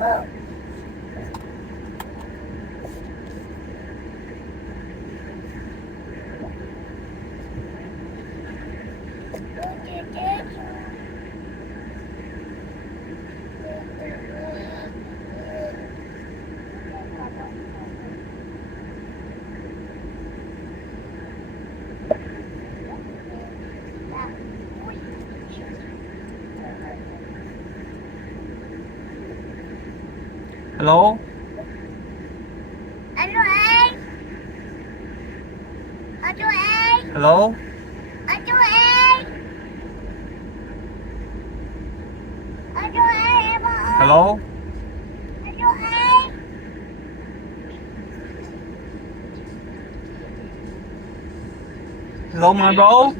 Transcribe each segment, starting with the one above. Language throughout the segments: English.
Hello? Alo em. Alo em. Hello? Alo em. Alo em ơi. Hello? Alo em. Hello, my bro?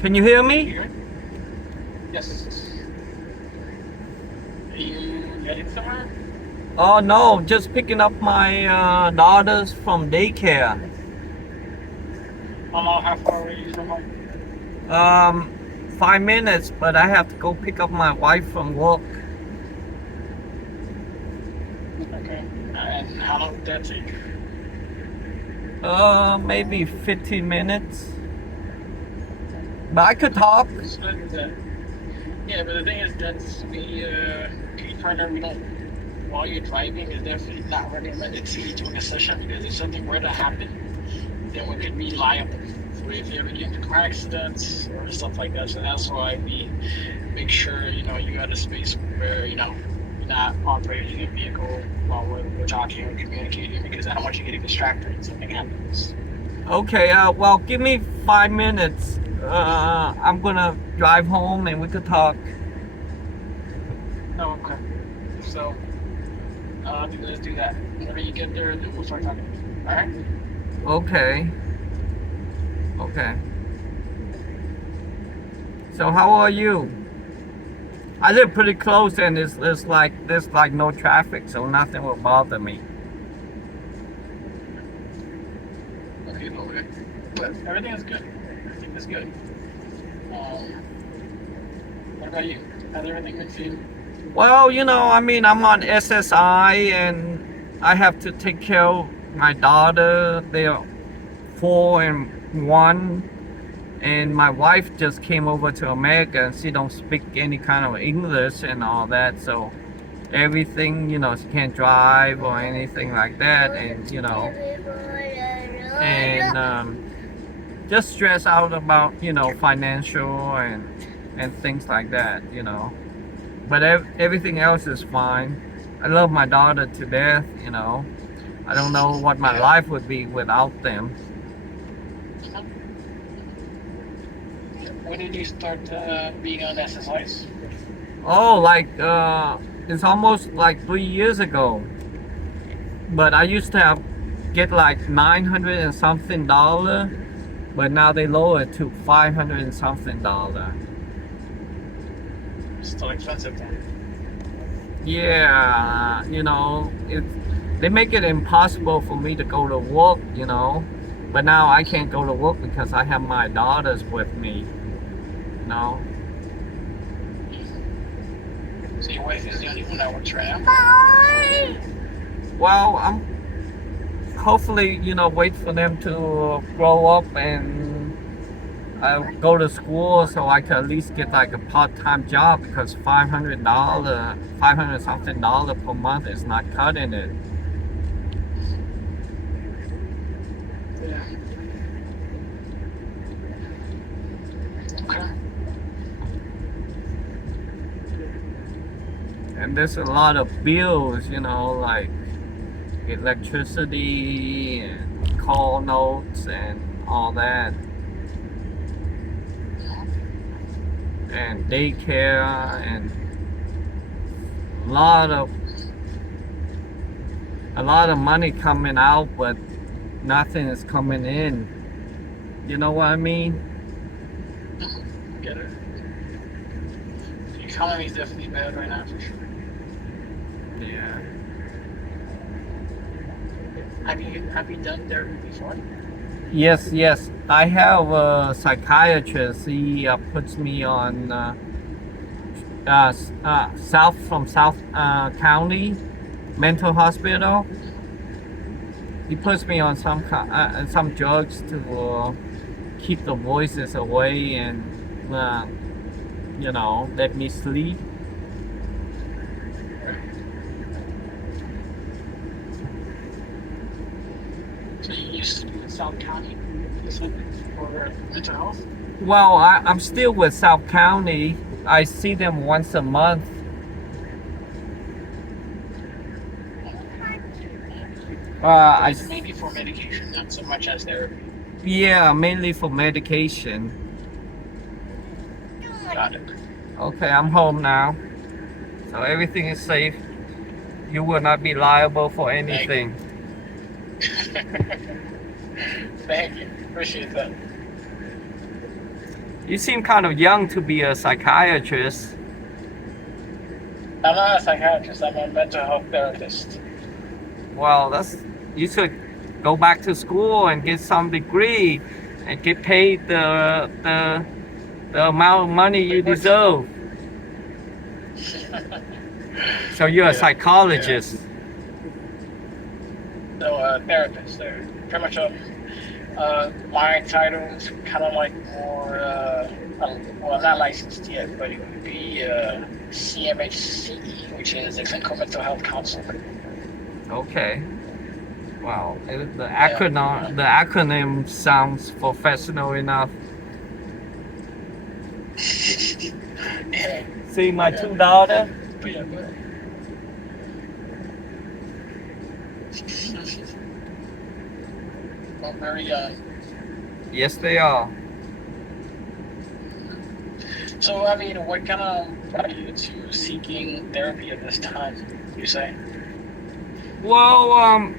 Can you hear me? Yes. Are you heading somewhere? Oh, no, just picking up my daughters from daycare. How far away are you from home? 5 minutes, but I have to go pick up my wife from work. Okay. And how long did that take? Maybe 15 minutes. But I could talk. Yeah, but the thing is that partner, we don't, while you're driving, is definitely not recommended to you doing a session because if something were to happen, then we could be liable for if you ever get into car accidents or stuff like that. So that's why we make sure, you got a space where, you're not operating a vehicle while we're talking or communicating because I don't want you getting distracted and something happens. Okay, well, give me 5 minutes. I'm gonna drive home and we could talk. Oh, okay. So, let's do that. Whenever you get there, then we'll start talking. All right? Okay. Okay. So how are you? I live pretty close and there's like no traffic, so nothing will bother me. Okay, okay. But everything is good. Everything is good. What about you? How's everything been for you? Well, I mean, I'm on SSI and I have to take care of my daughter. They are 4 and 1. And my wife just came over to America and she don't speak any kind of English and all that. So everything, she can't drive or anything like that. And just stress out about, financial and things like that. But everything else is fine. I love my daughter to death. I don't know what my life would be without them. When did you start being on SSIs? Oh, it's almost like 3 years ago. But I used to get like 900 and something dollar, but now they lower it to 500 and something dollar. Still expensive then. Yeah, they make it impossible for me to go to work, but now I can't go to work because I have my daughters with me. So your wife is the only one that works right now? Bye. Well, I'm hopefully, wait for them to grow up and go to school so I can at least get like a part-time job because $500 something per month is not cutting it. Yeah. Okay. And there's a lot of bills, like electricity and call notes and all that. And daycare and a lot of money coming out, but nothing is coming in. You know what I mean? Get it. The economy is definitely bad right now for sure. Yeah. Have you done therapy before? Yes. I have a psychiatrist. He puts me on south from South County mental hospital. He puts me on some drugs to keep the voices away and let me sleep. So you used to be in South County for mental health? Well, I'm still with South County. I see them once a month. I Maybe for medication, not so much as therapy. Yeah, mainly for medication. Got it. Okay, I'm home now, so everything is safe. You will not be liable for anything. Thank you. Appreciate that. You seem kind of young to be a psychiatrist. I'm not a psychiatrist. I'm a mental health therapist. Well, you should go back to school and get some degree and get paid the amount of money you deserve. So you're a psychologist. So therapist there. Pretty much my title is kind of like more, well, I'm not licensed yet, but it would be CMHCE, which is a clinical mental health counselor. Okay. Wow. The acronym sounds professional enough. Yeah. See my two daughters? But yeah, well, very young. Yes, they are. So, I mean, what kind of brought you to seeking therapy at this time, you say? Well,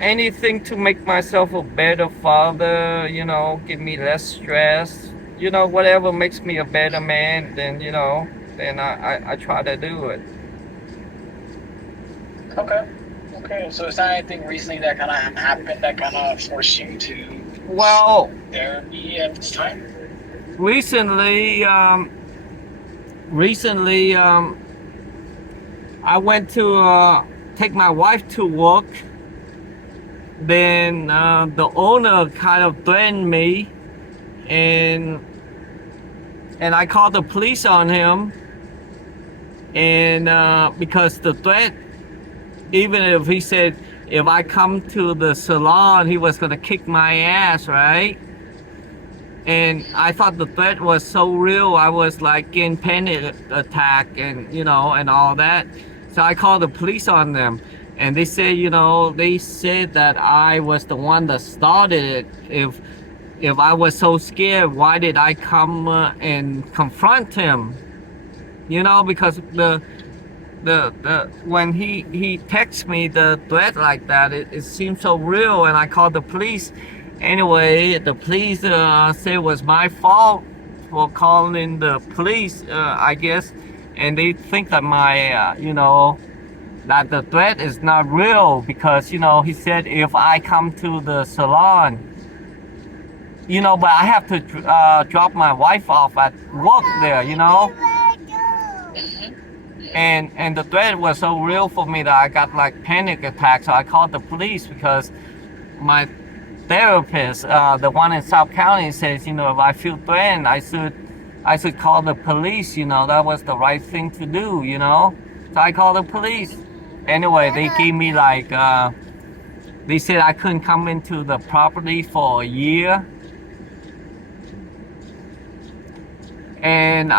anything to make myself a better father, give me less stress, whatever makes me a better man, then I try to do it. Okay. So is there anything recently that kind of happened that kind of forced you to Well, therapy at this time? recently, I went to take my wife to work. Then the owner kind of threatened me, and I called the police on him. And because the threat, even if he said if I come to the salon, he was gonna kick my ass, right? And I thought the threat was so real, I was like getting panic attack and and all that. So I called the police on them, and they said that I was the one that started it. If I was so scared, why did I come and confront him? Because the when he texts me the threat like that, it seemed so real, and I called the police. Anyway, the police said it was my fault for calling the police, I guess, and they think that that the threat is not real because he said if I come to the salon, but I have to drop my wife off at work there, and the threat was so real for me that I got like panic attacks. So I called the police because my therapist, the one in South County, says if I feel threatened, I should call the police. That was the right thing to do. So I called the police. Anyway, they gave me they said I couldn't come into the property for a year, and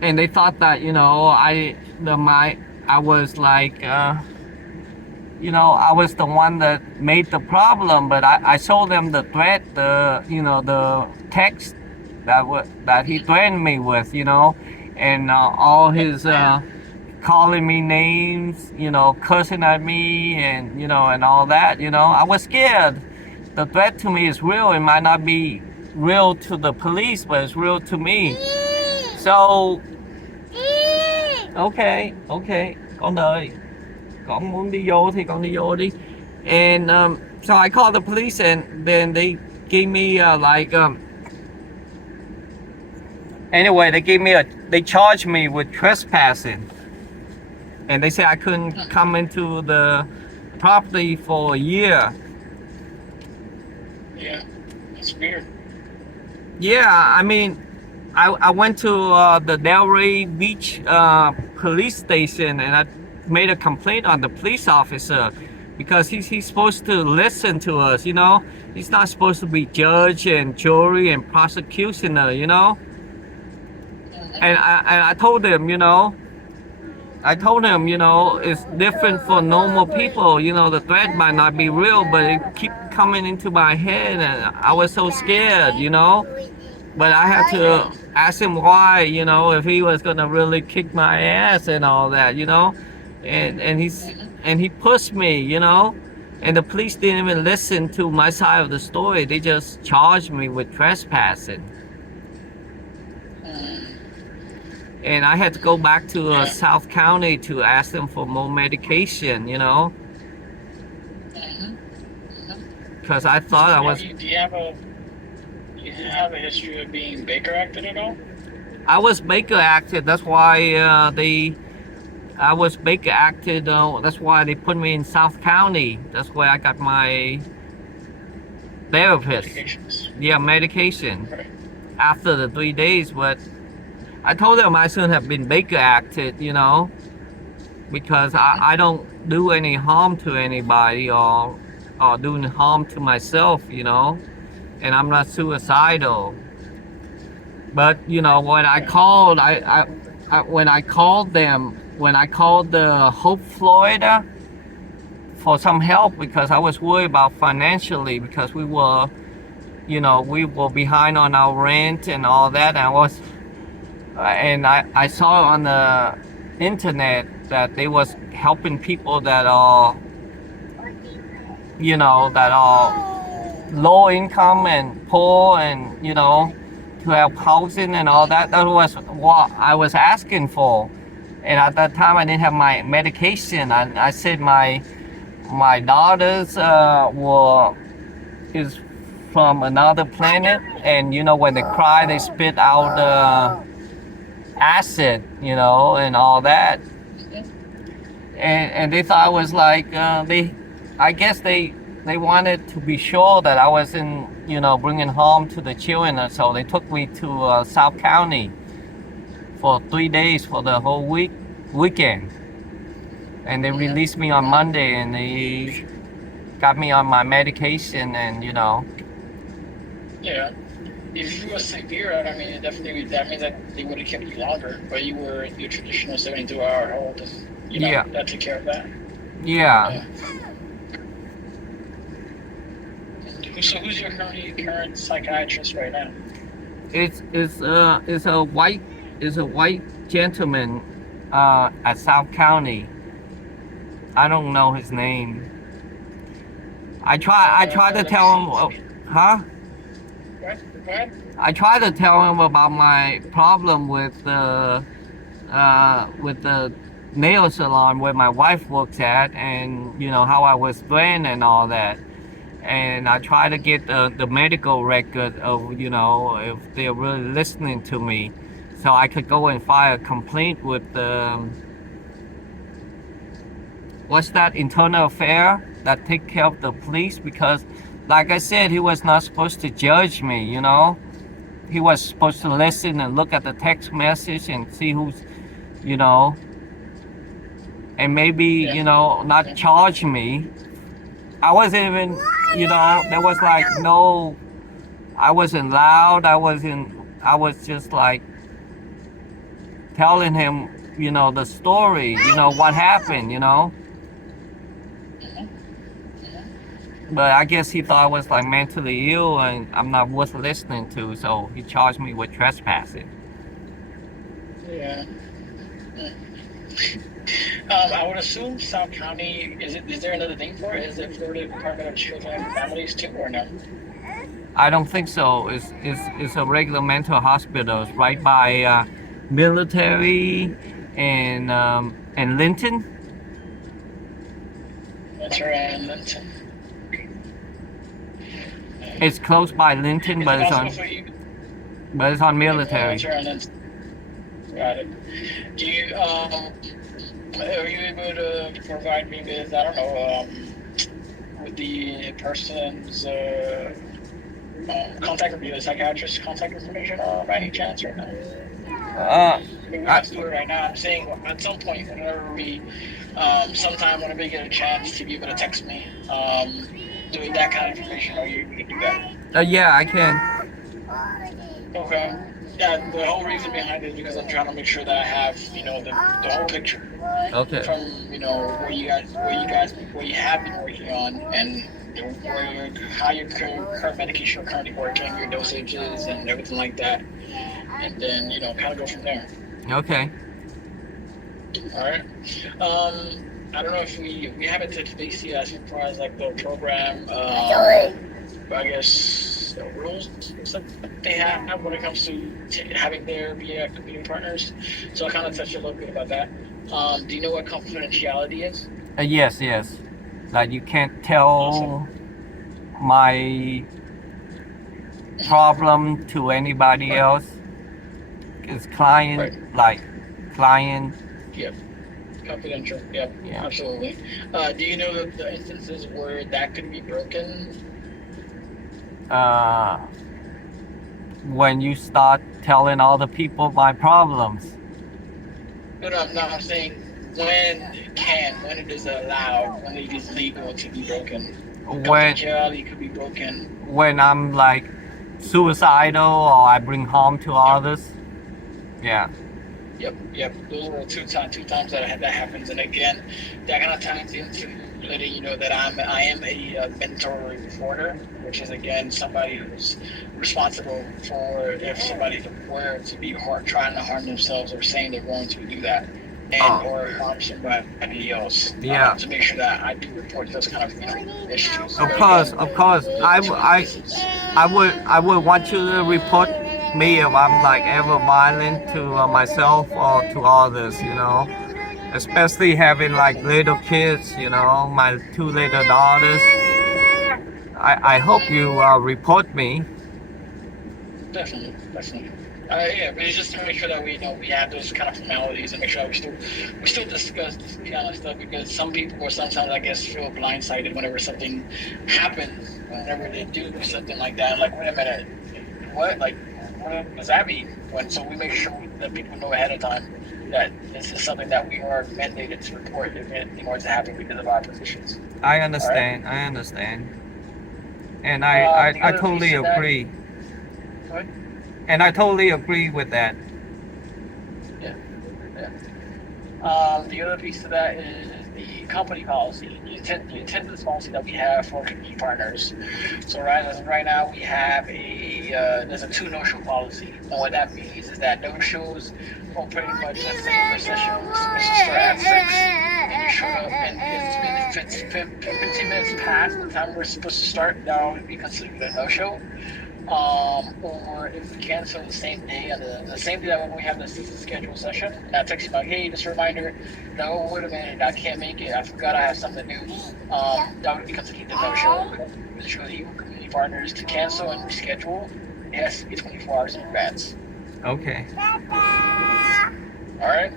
they thought that I was like I was the one that made the problem, but I showed them the threat, the text that he threatened me with, and all his calling me names, cursing at me, and and all that. I was scared. The threat to me is real. It might not be real to the police, but it's real to me. So, okay, con đợi, con muốn đi vô thì con đi vô đi. And so I called the police, and then they gave me anyway, they charged me with trespassing, and they said I couldn't come into the property for a year. Yeah, that's weird. Yeah, I mean, I went to the Delray Beach police station, and I made a complaint on the police officer because he's supposed to listen to us, you know. He's not supposed to be judge and jury and prosecutioner, you know. And I told him, you know, it's different for normal people. You know, the threat might not be real, but it keep coming into my head, and I was so scared, you know. But I had to ask him why, you know, if he was gonna really kick my ass and all that, you know. And he pushed me, you know. And the police didn't even listen to my side of the story. They just charged me with trespassing. And I had to go back to South County to ask them for more medication, you know. Because I thought I was... Do you have a history of being Baker acted at all? I was Baker acted. That's why I was Baker acted. That's why they put me in South County. That's where I got my therapist. Medications. Yeah, medication. Okay. After the 3 days, but I told them I shouldn't have been Baker acted, you know, because I don't do any harm to anybody or doing harm to myself, you know, and I'm not suicidal. But you know, when I called, when I called the Hope, Florida, for some help because I was worried about financially because we were behind on our rent and all that, and I saw on the internet that they was helping people that are low income and poor, and you know, to have housing and all that. That was what I was asking for. And at that time I didn't have my medication. I said my daughters is from another planet, and you know, when they cry they spit out acid, you know, and all that. And they thought I was like I guess they wanted to be sure that I wasn't, you know, bringing harm to the children, so they took me to South County for 3 days for the whole weekend, and they released me on Monday, and they got me on my medication, and you know. Yeah. If you were severe, I mean, that means that they would have kept you longer, but you were your traditional 72-hour hold, and you know, that took care of that. Yeah. So who's your current psychiatrist right now? It's a white gentleman at South County. I don't know his name. I try to tell him, huh? What? I try to tell him about my problem with the nail salon where my wife works at, and you know how I was threatened and all that. And I try to get the medical record of, you know, if they're really listening to me, so I could go and file a complaint with the what's that, internal affair that take care of the police, because like I said, he was not supposed to judge me, you know. He was supposed to listen and look at the text message and see who's, you know, and maybe, you know, not charge me. I wasn't even, you know, there was like no, I wasn't loud, I was just like telling him, you know, the story, you know, what happened, you know. But I guess he thought I was like mentally ill and I'm not worth listening to, so he charged me with trespassing. Yeah. I would assume South County, is there another name for it? Is it Florida Department of Children and Families too, or no? I don't think so. It's a regular mental hospital. It's right by Military and Linton. That's right, Linton. It's close by Linton, Is it possible for you? but it's on military. Volunteer and then got it. Do you are you able to provide me with I don't know with the person's contact or the psychiatrist's contact information by any chance or no? Uh, I mean, we I, have to do it right now. I'm saying at some point, whenever we, sometime whenever you get a chance to be able to text me, doing that kind of information, are you able to do that? yeah, I can. Okay. Yeah, the whole reason behind it is because I'm trying to make sure that I have, the whole picture Okay. from, what you have been working on and how your current medication are currently working, your dosages and everything like that. And then, kind of go from there. Okay. All right. I don't know if we haven't touched base yet as far as like the program. I guess the rules that they have when it comes to having their community partners. So I kind of touched a little bit about that. Do you know what confidentiality is? Yes, yes. Like you can't tell Awesome. my problem to anybody Right. else. It's client, Right. like client. Yep. Confidential. Yep. Yeah. Absolutely. Do you know the instances where that could be broken? When you start telling all the people my problems. No, I'm saying when it is allowed, when it is legal to be broken. When Confidentiality could be broken. when I'm like suicidal or I bring harm to others. Yeah. Yep. Those were two times that happens, and again, that kind of ties into letting you know that I am a mental reporter, which is again somebody who's responsible for if somebody were to be trying to harm themselves or saying they're going to do that, and or harm somebody else. Yeah. To make sure that I do report those kind of issues. Of But course, again, of course. I would want you to report me if I'm like ever violent to myself or to others, especially having like little kids, my two little daughters. I hope you report me. Definitely. Yeah, but it's just to make sure that we have those kind of formalities and make sure that we still discuss this kind of stuff because some people or sometimes I guess feel blindsided whenever something happens, whenever they do something like that. Like, wait a minute, what? Like, what does that mean? So we make sure that people know ahead of time that this is something that we are mandated to report if anything were to happen because of our positions. I understand. Right? I understand. And I totally agree. What? And I totally agree with that. Yeah. The other piece of that is the company policy, the attendance policy that we have for community partners. So right now we have there's a 2 no-show policy. And what that means is that no-shows will pretty much, let's say your session was supposed to start at 6 and you showed up and it's been 15 minutes past the time we're supposed to start, that would be considered a no-show. Or if we cancel the same day, the same day that when we have the scheduled session, and I text you like, hey, just a reminder, no, wait a minute, I can't make it, I forgot I have something to do. That would be considered a no-show. With you community partners to cancel and reschedule, it has to be 24 hours in advance. Okay. All right.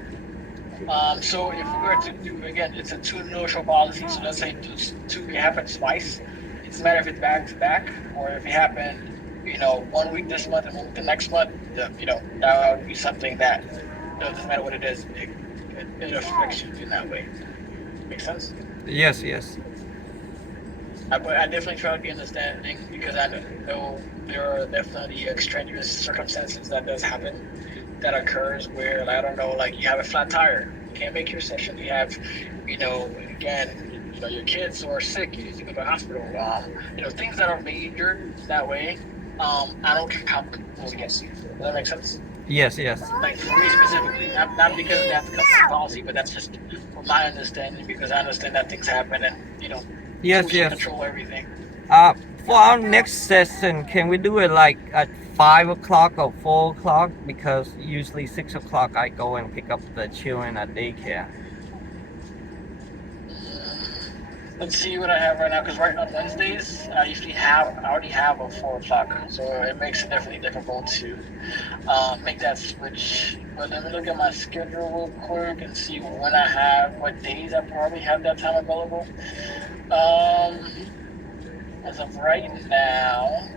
So if we were to do, again, it's a 2 no-show policy, so let's say it happens twice. It doesn't matter if it's back to back or if it happened 1 week this month and 1 week the next month, that would be something that doesn't matter what it is, it affects you in that way. Make sense? Yes. I definitely try to be understanding because I know there are definitely extraneous circumstances that does happen, that occurs where, I don't know, like you have a flat tire, you can't make your session, you have, again, your kids are sick, you need to go to the hospital, things that are major that way. I don't count those against you. Does that make sense? Yes. Like for me specifically, not because that's company policy, but that's just from my understanding because I understand that things happen and Yes. control everything. For our next session, can we do it like at 5 o'clock or 4 o'clock? Because usually 6 o'clock I go and pick up the children at daycare. Let's see what I have right now. Because right on Wednesdays, I already have a 4 o'clock, so it makes it definitely difficult to make that switch. But let me look at my schedule real quick and see what days I probably have that time available. As of right now,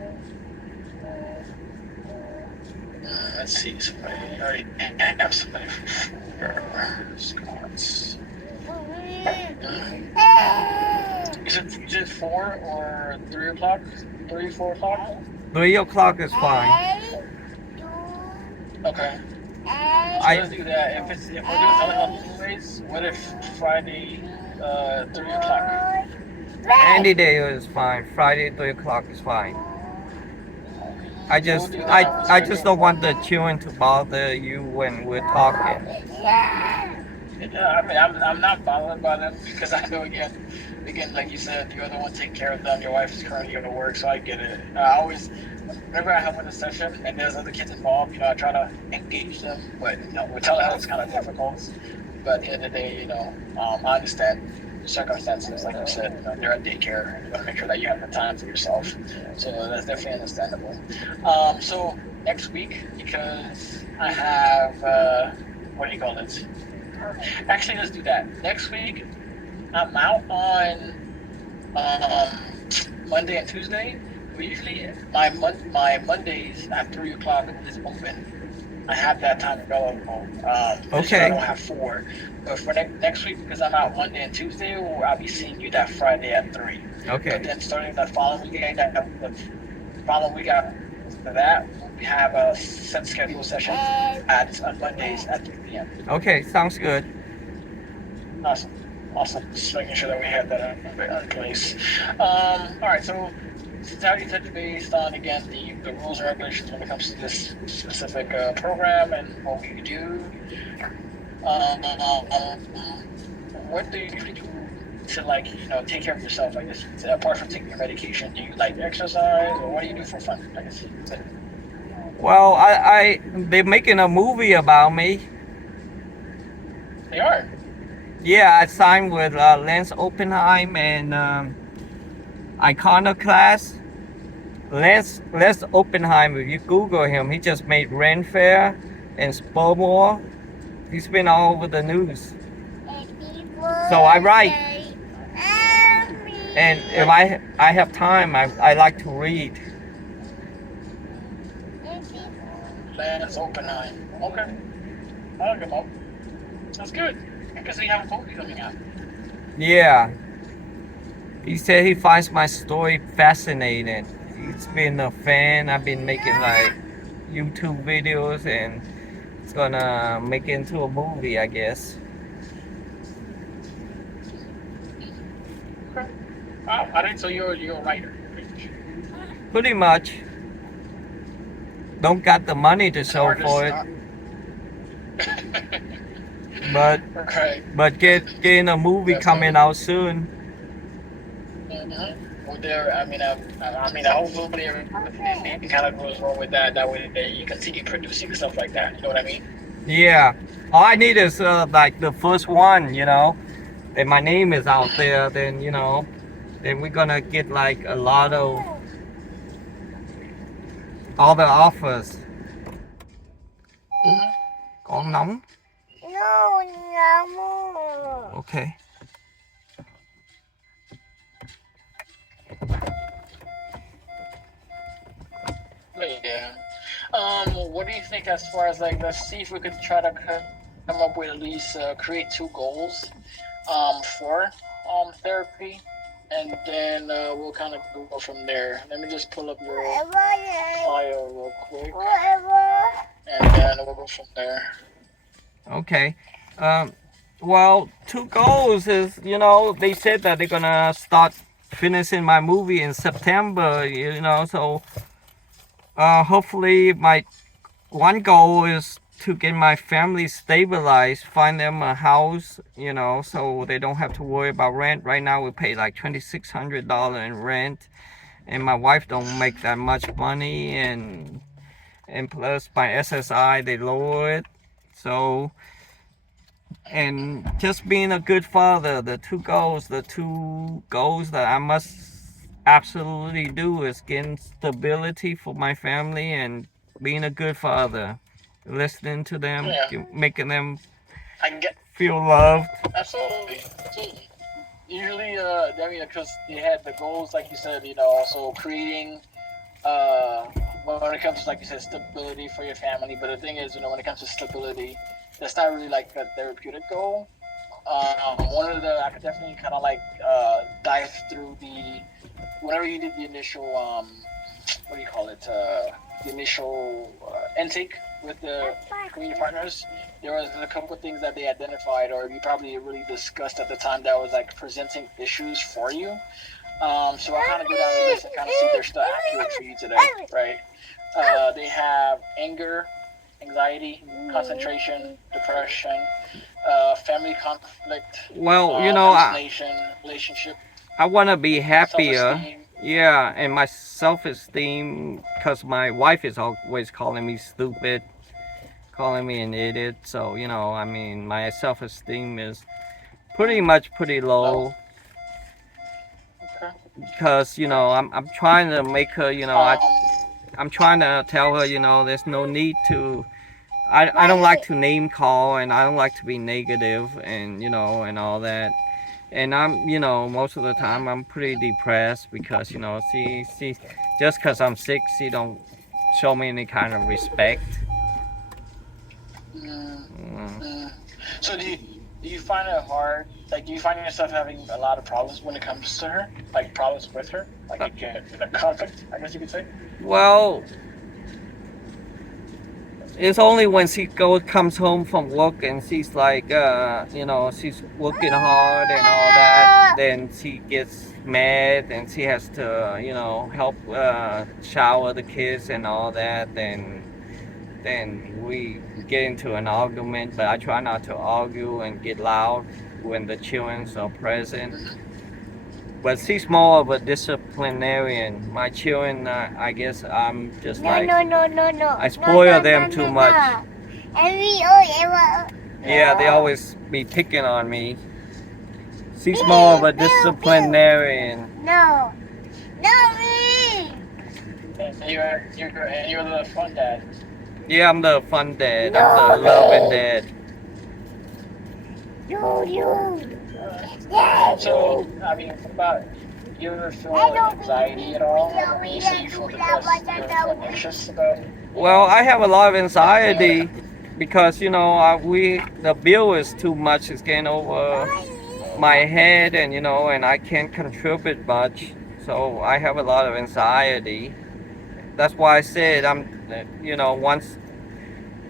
let's see. Somebody already have somebody for Scots. Is it 4 or 3 o'clock? 4 o'clock? 3 o'clock is fine. Okay. So let's do that. If we're doing telehealth anyways, what if Friday, 3 o'clock? Any day is fine. Friday 3 o'clock is fine. I just don't want the children to bother you when we're talking. Yeah, I mean, I'm not bothered by them because I know again, like you said, you're the one taking care of them. Your wife is currently going to work, so I get it. I always, whenever I have in a session and there's other kids involved, I try to engage them. But with telehealth, it's kind of difficult. But at the end of the day, I understand circumstances, like you said. They're at daycare. You want to make sure that you have the time for yourself. So that's definitely understandable. So next week, because I have, what do you call it? Actually, let's do that. Next week, I'm out on Monday and Tuesday. But usually, my Mondays at 3 o'clock is open. I have that time available. Okay. I don't have 4. But for next week, because I'm out Monday and Tuesday, I'll be seeing you that Friday at 3. Okay. But then starting the following week, the following week after that, we have a set schedule session on Mondays at 3 p.m. Okay, sounds good. Awesome. Just making sure that we have that in place. All right, so how do you touch based on, again, the rules and regulations when it comes to this specific program and what we do? What do you usually do to take care of yourself, I guess, apart from taking your medication? Do you exercise, or what do you do for fun, I guess? Well, they're making a movie about me. They are? Yeah, I signed with Lance Oppenheim and Iconoclast. Lance Oppenheim, if you Google him, he just made Ren Fair and Spowmore. He's been all over the news. So I write. And if I have time, I like to read. Lance Oppenheim. Okay. I'll look him up. That's good. Because we have a movie coming out. Yeah. He said he finds my story fascinating. He's been a fan. I've been making YouTube videos, and it's gonna make it into a movie, I guess. Okay. Wow, I didn't. So you're a writer. Pretty much. Don't got the money to show for it. But getting a movie coming out soon. Well, hopefully everything kind of goes well with that. That way you continue producing stuff like that. You know what I mean? Yeah. All I need is the first one, and my name is out there. Then then we're gonna get a lot of all the offers. Con nóng. No. Okay. Yeah. What do you think as far as let's see if we could try to come up with at least create 2 goals for therapy, and then we'll kind of go from there. Let me just pull up your file real quick, and then we'll go from there. Okay. Well, 2 goals is, they said that they're gonna start finishing my movie in September, so hopefully my one goal is to get my family stabilized, find them a house, so they don't have to worry about rent. Right now we pay $2,600 in rent, and my wife don't make that much money, and plus my SSI, they lower it. So And just being a good father, the two goals that I must absolutely do is getting stability for my family and being a good father, listening to them, Yeah, making them I get feel loved. absolutely. Absolutely. Usually, I mean, because they had the goals, like you said, also creating, uh, when it comes to, like you said, stability for your family. But the thing is, when it comes to stability, that's not really like a therapeutic goal. One of the I could definitely kind of like dive through whenever you did the initial what do you call it, the initial intake with the community partners. There was a couple of things that they identified, or you probably really discussed at the time, that was like presenting issues for you. So I kind of go down the list and kind of see if they're still accurate for you today, right? They have anger, anxiety, concentration, depression, family conflict, Well, hallucination, relationship, I want to be happier. self-esteem. Yeah, and my self-esteem, because my wife is always calling me stupid, calling me an idiot. So, I mean, my self-esteem is pretty Low. low. Okay. Because, Okay. I'm trying to make her, Um. I'm trying to tell her, there's no need to. I don't like to name call, and I don't like to be negative, and and all that. And I'm, most of the time I'm pretty depressed because she just because I'm sick, she don't show me any kind of respect. Mm, Mm. mm. So do you find it hard? Like, do you find yourself having a lot of problems when it comes to her? Like problems with her? Like you get in a conflict, I guess you could say. Well, it's only when she comes home from work and she's like, she's working hard and all that, then she gets mad and she has to, help shower the kids and all that. Then we get into an argument, but I try not to argue and get loud when the children are present. But she's more of a disciplinarian. My children, I guess I'm just like, No. I spoil them too much. Yeah, they always be picking on me. She's more of a disciplinarian. No. No, me. And you're the fun dad. Yeah, I'm the fun dad. I'm the loving dad. You. So I mean, what about you feel anxiety at all? When you say you feel depressed, you feel anxious about. Well, I have a lot of anxiety because the bill is too much. It's getting over my head, and and I can't contribute much. So I have a lot of anxiety. That's why I said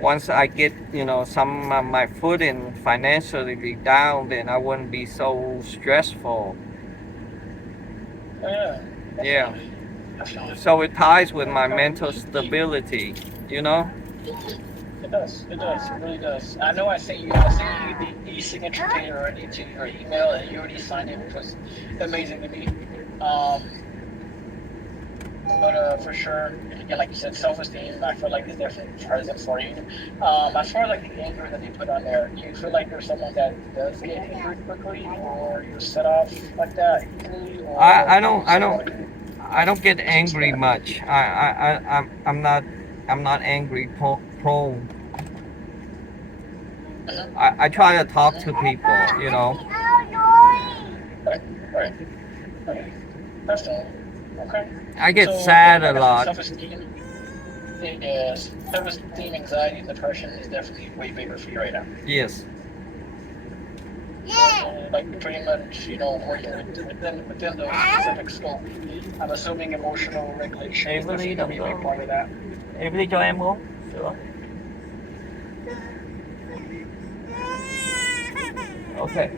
once I get some of my footing financially down, then I wouldn't be so stressful. Yeah. Yeah. Definitely. So it ties with my mental stability. You know. It does. It does. It really does. I know I sent you the e-signature page already to your email, and you already signed it, which was amazing to me. But for sure, again, like you said, self-esteem, I feel like is definitely present for you. As far as like the anger that they put on there, do you feel like you're someone that does get angry quickly, or you're set off like that easily, or I don't get angry much. I'm not angry prone. I try to talk to people. Right, right, right. Definitely. Okay. I get So, sad a like I said, lot. self-esteem, yes, self-esteem, anxiety, and depression is definitely way bigger for you right now. Yes. Like pretty much, working within those specific scope. I'm assuming emotional regulation is definitely going to be a big part of that. Every cho em uống sữa. Okay.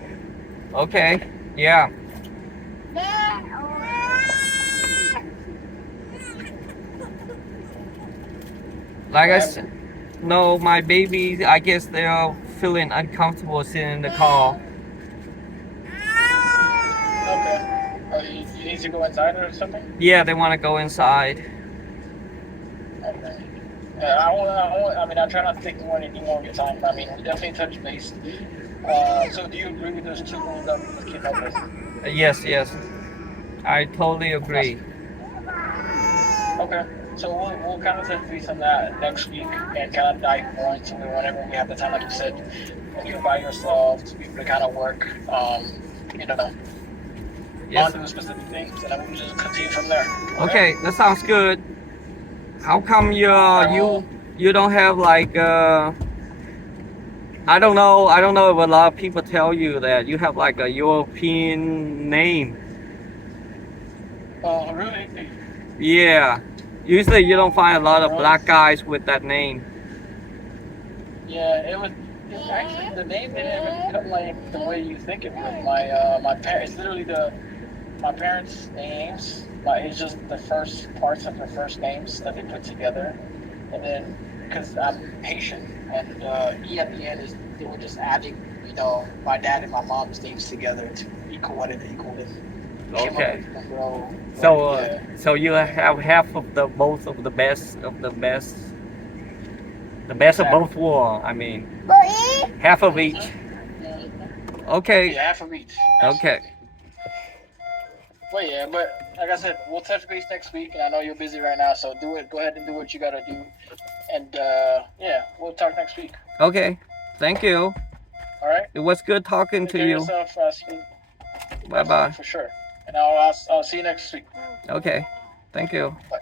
Okay. Yeah. Like I said, no, my babies, I guess they are feeling uncomfortable sitting in the car. Okay. You need to go inside or something? Yeah, they want to go inside. Okay. Yeah, I mean, I try not to take any more of your time. I mean, we definitely touch base So do you agree with those two rules that we just came up with? Yes, yes. I totally agree. Okay. So we'll kind of touch base on that next week and kind of dive more into it whenever we have the time, like you said, when you're by yourself to be able to kind of work, you know, Yes. on those specific things, and then we can just continue from there. Okay, that sounds good. How come Well, you don't have like I don't know if a lot of people tell you that you have like a European name. really, Yeah. Usually you don't find a lot of really, black guys with that name. yeah, it was. It's actually the name didn't even come like the way you think it would. My parents, it's literally my parents' names. It's just the first parts of their first names that they put together, and then because I'm Haitian, and E at the end is they were just adding, my dad and my mom's names together to equal what it equaled. And came up Okay. with Monroe. So Yeah. so you have half of the both of the best of the best, the best of both worlds. I mean, Boy, half of each. Mhm. Okay. Yeah, half of each. Okay. Absolutely. But yeah, but like I said, we'll touch base next week, and I know you're busy right now, so do it. Go ahead and do what you gotta do, and yeah, we'll talk next week. Okay. Thank you. All right. It was good talking Take to care of you. yourself. Bye Absolutely, bye. for sure. And I'll see you next week. Okay. Thank you. Bye.